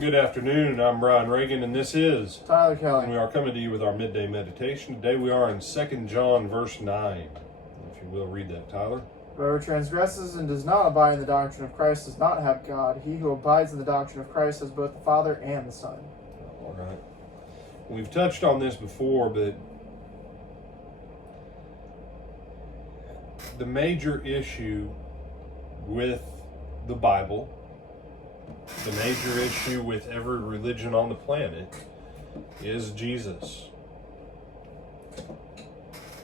Good afternoon, I'm Brian Reagan, and this is Tyler Kelly. and we are coming to you with our midday meditation. Today we are in 2 John verse 9. If you will read that, Tyler. Whoever transgresses and does not abide in the doctrine of Christ does not have God. He who abides in the doctrine of Christ has both the Father and the Son. All right. We've touched on this before, but the major issue with the Bible, the major issue with every religion on the planet, is Jesus.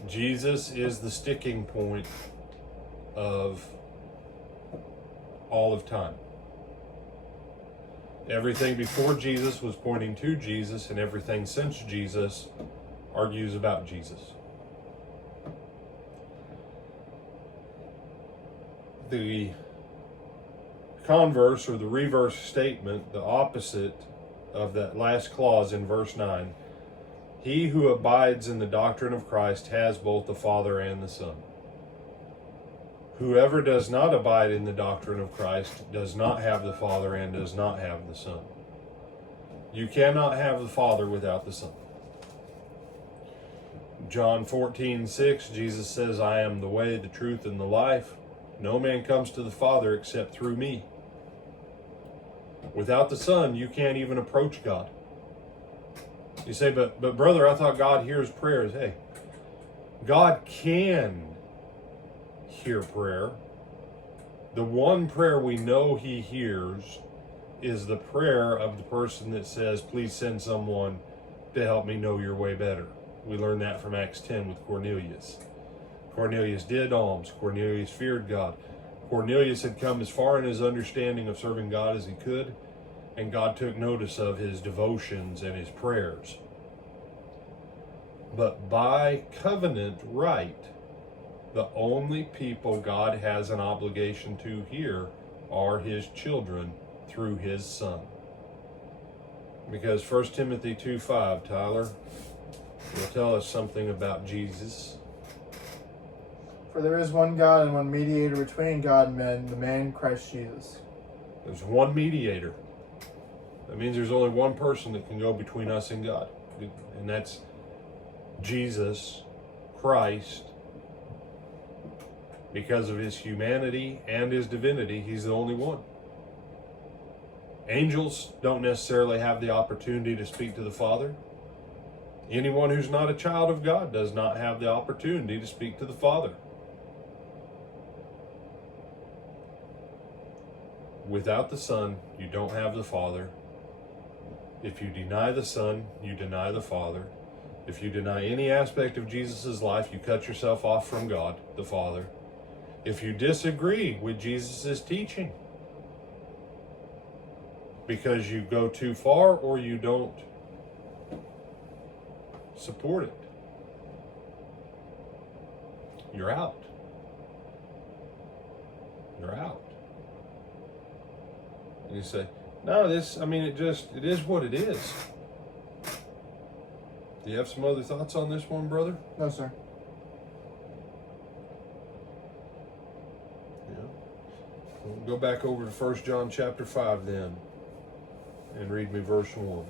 Jesus is the sticking point of all of time. Everything before Jesus was pointing to Jesus, and everything since Jesus argues about Jesus. The converse or the reverse statement, the opposite of that last clause in verse 9, he who abides in the doctrine of Christ has both the Father and the Son. Whoever does not abide in the doctrine of Christ does not have the Father and does not have the Son. You cannot have the Father without the Son. John 14:6, Jesus says, I am the way, the truth, and the life. No man comes to the Father except through me. Without the Son, you can't even approach God. You say, but brother, I thought God hears prayers. Hey, God can hear prayer. The one prayer we know he hears is the prayer of the person that says, please send someone to help me know your way better. We learned that from Acts 10 with Cornelius. Cornelius did alms. Cornelius feared God. Cornelius had come as far in his understanding of serving God as he could, and God took notice of his devotions and his prayers. But by covenant right, the only people God has an obligation to hear are his children through his Son. Because 1 Timothy 2:5, Tyler, will tell us something about Jesus. For there is one God and one mediator between God and men, the man Christ Jesus. There's one mediator. That means there's only one person that can go between us and God. And that's Jesus Christ. Because of his humanity and his divinity, he's the only one. Angels don't necessarily have the opportunity to speak to the Father. Anyone who's not a child of God does not have the opportunity to speak to the Father. Without the Son, you don't have the Father. If you deny the Son, you deny the Father. If you deny any aspect of Jesus' life, you cut yourself off from God, the Father. If you disagree with Jesus' teaching because you go too far or you don't support it, you're out. You're out. And you say, no, it is what it is. Do you have some other thoughts on this one, brother? No, sir. Yeah. We'll go back over to 1 John chapter 5 then, and read me verse 1.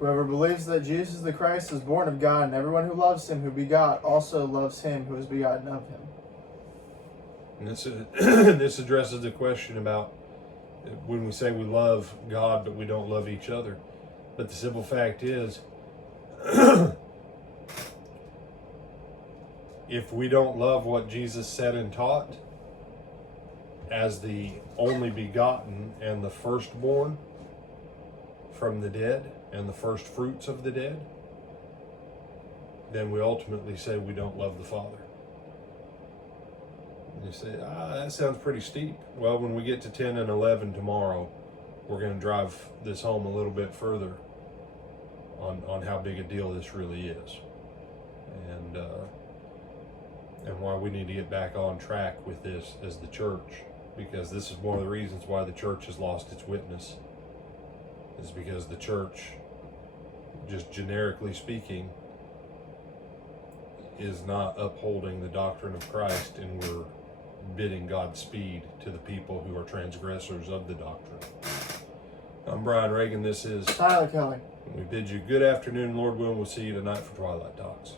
Whoever believes that Jesus is the Christ is born of God, and everyone who loves him who begot also loves him who is begotten of him. And this addresses the question about when we say we love God but we don't love each other. But the simple fact is, if we don't love what Jesus said and taught as the only begotten and the firstborn from the dead and the first fruits of the dead, then we ultimately say we don't love the Father. You say, that sounds pretty steep. Well, when we get to 10 and 11 tomorrow, we're going to drive this home a little bit further on how big a deal this really is. And why we need to get back on track with this as the church, because this is one of the reasons why the church has lost its witness, is because the church, just generically speaking, is not upholding the doctrine of Christ, and we're bidding Godspeed to the people who are transgressors of the doctrine. I'm Brian Reagan. This is Tyler Kelly. We bid you good afternoon. Lord willing, we'll see you tonight for Twilight Talks.